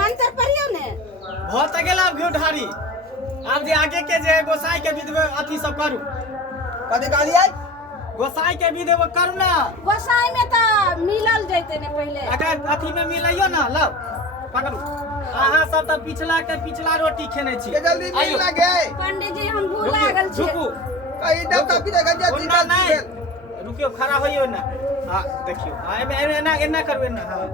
मंत्र पढ़ियो ने बहुत गेला घिउ ढारी अब जे आगे के जे गोसाई के विध अथी सब करू कथी कहलियै गोसाई के विध वो करू ना गोसाई में तो मिलल जैते ने पहले अगर अथी में मिलइयो ना लो पकड़ू अहाँ सब तो पिछला रोटी खेने छी जल्दी मिल लगे पंडित जी हम भूल लागल छी रुकू कहीं देवता पिता गंजा जी उन्ना नहीं रुकियो खड़ा होइयो ना हां देखियो हां एना करबे ना हां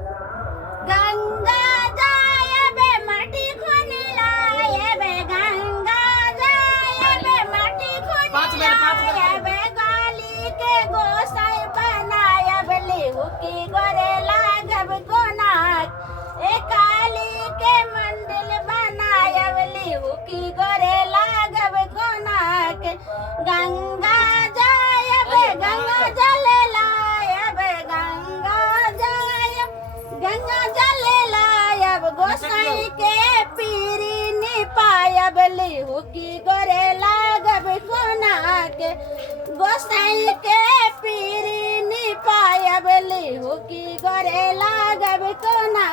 गंगा जाए बे माटी खोनी लाए बे गंगा जाए बे माटी खोनी लाए बे गाली के गोसाई बनाया बले हुकी गोरे लागब कोनाक ए काली के मंदिर बनाया बले हुकी गोरे लागब कोनाक गंगा जाए बे गंगा जल लाए बे गंगा जल लायब गोसाई के पीरी नि पायब लिहु की गोरे लागब कोना के गोसाई के पीरी नि पायब लिहु की गोरे लागब कोना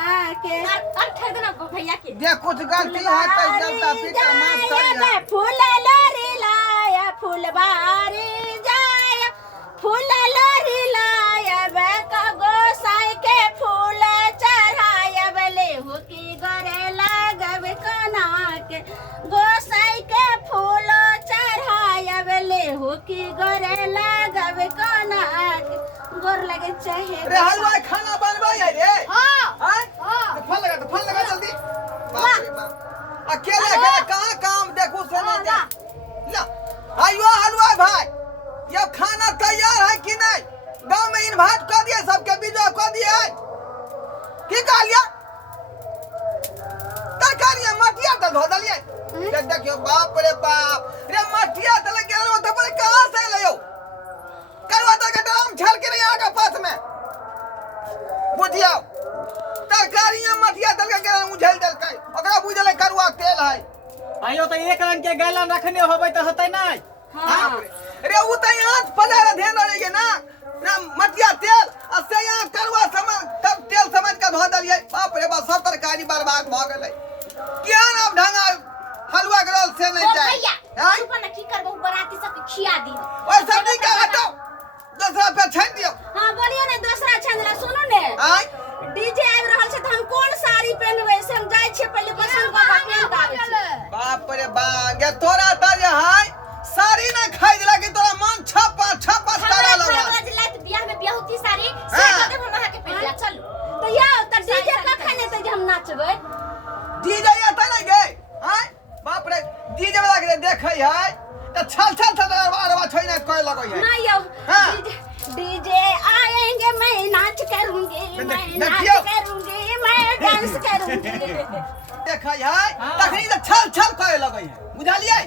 के अठे दिन भैया के जे कुछ गलती है तो देवता पिता माफ करिया फूल लोरी लाया फूलबारी जाय फूल लोरी लाया का गोसाई के फूल चढ़ाया बले हुकी गोरे लागब कोना के गोसाई के फूल चढ़ाया बले हुकी गोरे लागब कोना के गोर लगे चाहे रे हलवाई खाना बनवाई है रे हां हां फोन लगा जल्दी बाप रे बाप अकेले कहां काम देखू समझ जा ला आइयो हलवाई भाई ये खाना तैयार है कि नहीं गांव में इनवाइट कर दिए सबके बीजो कर दिए की कहलिए तरकारी मटिया तो धो दलिए देखियो बाप रे मटिया तो लगे तो पर कहां से लियो करवा तो के ड्राम छल के यहां के पास में बुझियो तरकारी मटिया तो के उझल दल के ओकरा बुझले करुआ तेल है आइयो तो एक रंग के गैलन रखने होबै त होतै नहीं हां रे उ त यहाँ पजारा ध्यान रहिए ना मटिया तेल आ से यहाँ करुआ तब तेल समझ के धो दलिए बाप रे बाप सब तरकारी बर्बाद भ गेलै क्या नाम ढंगा हलवा के रोल से नहीं जाए हां ऊपर न की करबो बराती सब खिया दी ओए सब्जी का हटो दूसरा पे छान दियो हां बोलियो ने दूसरा छंदला सुनो ने आय डीजे आबि रहल छै त हम कोन साड़ी पहनबै से हम जाय छियै पहले पसंद क के पहन आबै छी बाप रे बा गे तोरा त जे है साड़ी ना खरीद लगी तोरा मन छप्पा तारा लगा आज लात बियाह में बियाहुती साड़ी से कदे हम अहा के पहनला चलो त या त डीजे कखन एतै जे हम नाचबै डीजे एतै ना गे आय बाप रे डीजे वाला के देखै है त छल अरवा छोइना कह लगै है नहीं यौ डीजे आएंगे मैं नाच करूंगी मैं डांस करूंगी देखै है तखनी त छल कह लगै है बुझलियै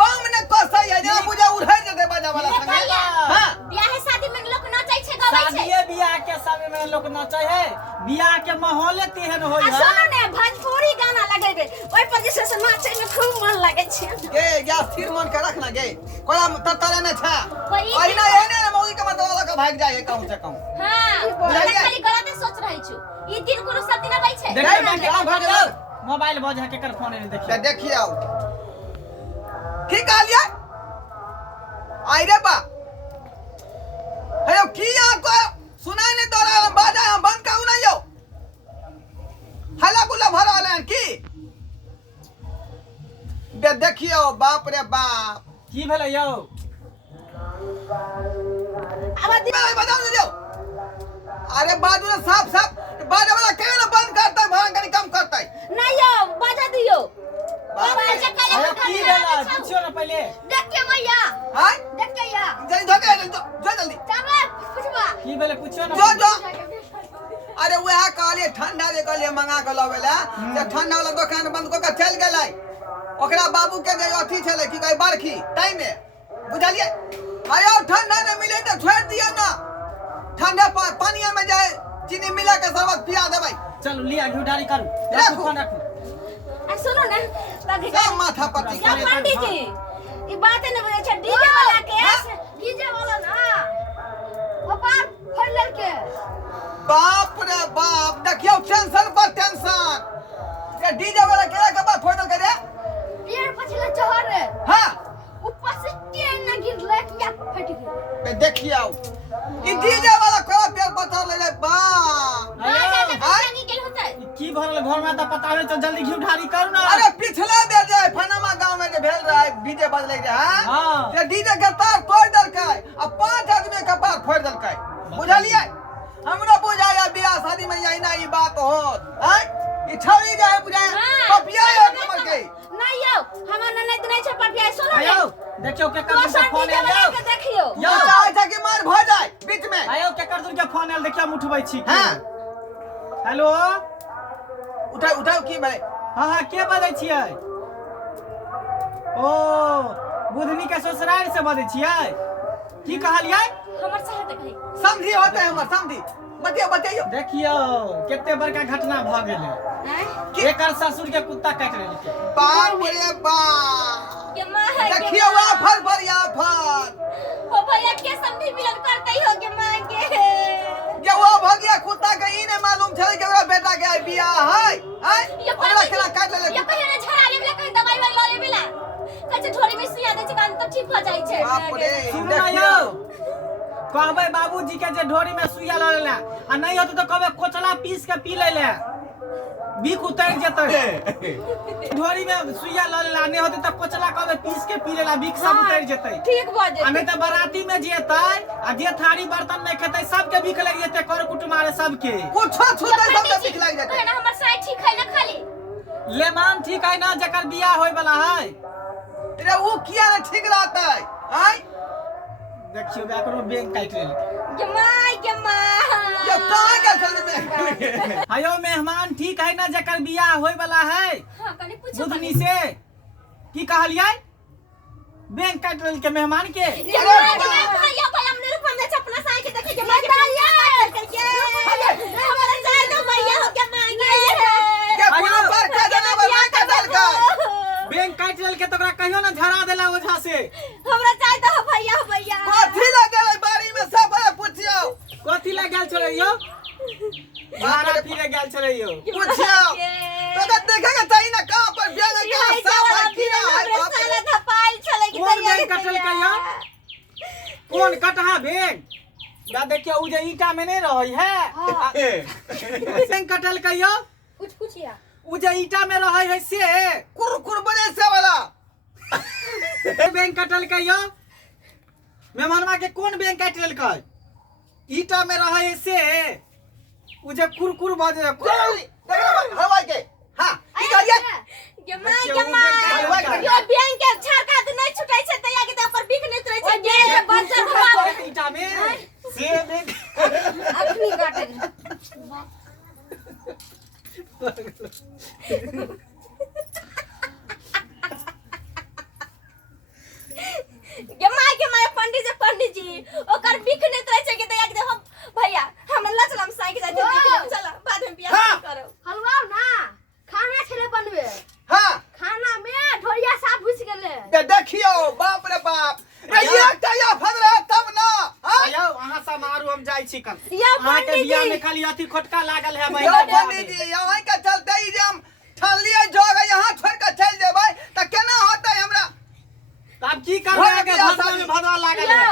बम ने कसै है जे बुझा उड़ै दे बाजा वाला संगे हां बियाह शादी में लोग नाचै छै गाबै छै शादी बियाह के समय में लोग नाचै है बियाह के माहौल तेहन होय है सुनो ने भोजपुरी गाना लगेबे ओइ पर जे से नाचै में खूब मन लागै छै गे या स्थिर मन के रखना गे कोला ततरे ने था पहिना एने मौगी के मतलब लगा भाग जाए कहूं से कहूं हां खाली गलत सोच रहै छु ई दिन गुरु सब दिन आबै छै देखै बैंक आ भाग मोबाइल बज है केकर फोन ने देखियो देखियो की कहलिए आई रे बा हेलो की आपको सुनाई नहीं तोरा बाजा बंद कहू नहीं यो हल्ला गुल्ला भरा ले की बे देखियो बाप रे बाप की भेलै यौ आवाज में बजा दियो अरे बाजू ने साफ बाजा वाला कहे ना बंद करता भांग कनी कम करता नहीं यो बजा दियो अरे की भेला पूछियो ना पहले देख के मैया हां देख के या जल्दी जल्दी चले पुछवा की भेले पूछियो ना जो अरे वह कहलिए ठंडा जे कहलिए मंगा के लवेला जे ठंडा वाला दुकान बंद क के चल गेलै ओकरा बाबू के जे अथी छले की कहे बरखी टाइम में बुझलिए आयो ठंडा ने मिले त छोड़ दियो ना ठंडा पानी में जाए चीनी मिला के शरबत पिया देबै चलो लिया घुडारी करू रखू। फोन रखू सुनो ना सब माथा पट्टी क्या करे पंडित जी ई बात न बोले छै डीजे वाला के डीजे वाला ना कपार फैलल के बाप रे बाप देखियो टेंशन पर टेंशन डीजे वाला केरा के बात फोड़ दल करे पेड़ पछले चढ़ रे हां ऊपर से ट्रेन न गिरले कि या फट गेल बे देखियो ई डीजे वाला कोरा पेड़ पत्थर ले बा पानी गेल होतै की भरल घर में त पता नहीं, तो जल्दी घी ढारी करू ना। अरे पिछला बेर जे फनमा गांव में जे भेल रहा डीजे बजले जे हां ये डीजे के तार तोड़ दलकै आ 5 आदमी के पार फोड़ दलकै बुझलिए। हमरा बुझाया बियाह शादी में यही ना ई बात होत हैं ई छौरी जे बुझाया पपिया एक नंबर के नहीं यौ हमर ननद नहीं छै पपिया सुनो आयो देखियो के कर दूर के फोन आयल वाला यौ के देखियो यो चाहे छै कि मार भ जाए बीच में। आयो के कर दूर के फोन आयल देखियो हम उठबै छी। हां हेलो उठाओ की भाई हां हां के बजै छियै? ओ बुधनी के ससुराल से बजै छियै? की कहलियै? हमर साथ देखै समझी होते हैं हमर समझी बताइयो देखियो केते बड़का घटना भ गेलै। हैं एकर ससुर के कुत्ता काट लेलकै। बाप रे बाप के मां है देखियो आफर पर आफर ओ भैया के समझी मिलन करतै हो के मां के ये वो भगिया कुत्ता के ई ने मालूम छले कि ओकरा बेटा के बियाह है ये ओकरा केना काट लेले ये कहियो ने झड़ा लेबे कहि दवाई वाई ल लेबेला कहे ढोरी में सुइया दे छै कान त ठीक हो जाई छै। बाप रे सुन ना यौ कहबै बाबूजी के जे ढोरी में सुइया ल लेला आ नहीं होत तो कहबै कोचला पीस के पी लेले बीख उतर जेतै। ढोरी में सुइया ल लेला नहीं होत तो कोचला कहबै पीस के पी लेला बीख सब उतर जेतै। ठीक भ जेतै आ नहीं तो बराती में जेतै आ जे थारी बर्तन में खेतै सबके बीख लग जेतै कर कुटुमारे सबके कुछ छूते सब बिक लाग जाते कहना हमर साई ठीक है ना खाली लेमान ठीक है ना जकर बियाह होय वाला है। रे वो किया ने ठीक रहतै हैं देखियो एकरो बैंक काट लेलकै। के मां ये कहां गेल छले हायो मेहमान ठीक है ना जकर बियाह होय वाला है? हां कनी पूछो बुधनी से की कहलियै? बैंक काट लेलकै मेहमान के। भैया भैया हमने रूप में अपना साई के देखे के बताइए हमारा साई तो भैया हो के मांगे ये पूरा पर का देना बना के दलकै बैंक काट लेलकै तो ओकरा कहियो ना झड़ा देला ओझा से। हमरा चाहि तो भैया भैया कथि लगल बारी में सब पूछियो कथि ले गेल छलै यो? मारा फिरे गेल छलै यो। पूछियो तो का देखेगा चाहिए ना कहां पर बैंक का सब है की है साला धपाल चले कि कौन बैंक कटलकै यो? कौन कटहा बैंक? या देखियो उ जे ईटा में नहीं रहै है बैंक कटलकै यो? कुछ या उ जे ईटा में रहै है से कुरकुर बने से वाला बैंक कटलकै यो? मेहमानवा के कौन बैंक काट लेलकै? ईटा में रहै है से उ जे कुरकुर बाजे हवा के हां की करिए यो बैंक के छरका तो नहीं छुटाई छै तैया के ऊपर बिक नहीं रहे छै बैंक के बंचर हुआ ईटा में से बैंक अखनी काटे के माय पंडित जी ओकर बिक नहीं रहे छै के तैया के हम भैया हम लचलम साई के जाते चल बाद में बियाह करो हलवा ना खाना छले बनबे हां खाना में ढोरिया साफ घुस गेले बे देखियो बाप रे बाप रे एकटा या फदरा तब ना हां आयो अहां सब मारू हम जाई छी कल या अहां के पंडित बियाह जी में खाली अथी खोटका लागल है यो महीना पंडित जी यहां के चलते ही जे हम ठालिए जोग यहां छोड़ के चल जेबै त केना होतै हमरा अब की करबै के भदवा में भदवा लागल है।